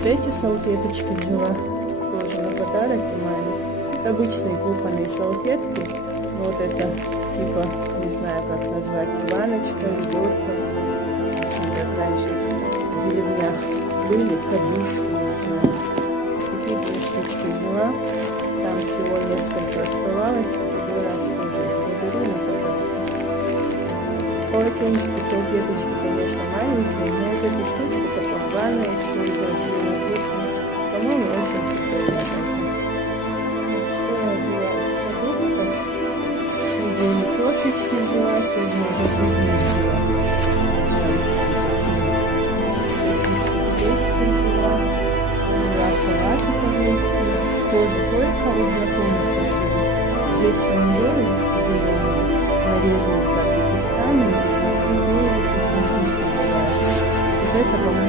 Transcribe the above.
Вот эти салфеточки взяла тоже на подарок маме. Это обычные кухонные салфетки. Вот это типа, не знаю как назвать, баночка, ведерко. Как раньше в деревнях были, подушки, не знаю. Такие 2 штучки взяла. Там всего несколько оставалось. В другой раз тоже заберу на подарок. Полотенечки, салфеточки, конечно, маленькие, но вот эти штучки, как ванна использовать на кухне, по-моему, очень прикольно. Что я взяла из продуктов? Сегодня кошечки взяла, сегодня уже поздно взяла. Взяла салаты по-английски, тоже только у знакомых купила. Здесь помидоры зеленые, нарезаны как кусками, и такие белые, очень вкусно бывают. Вот это, по-моему,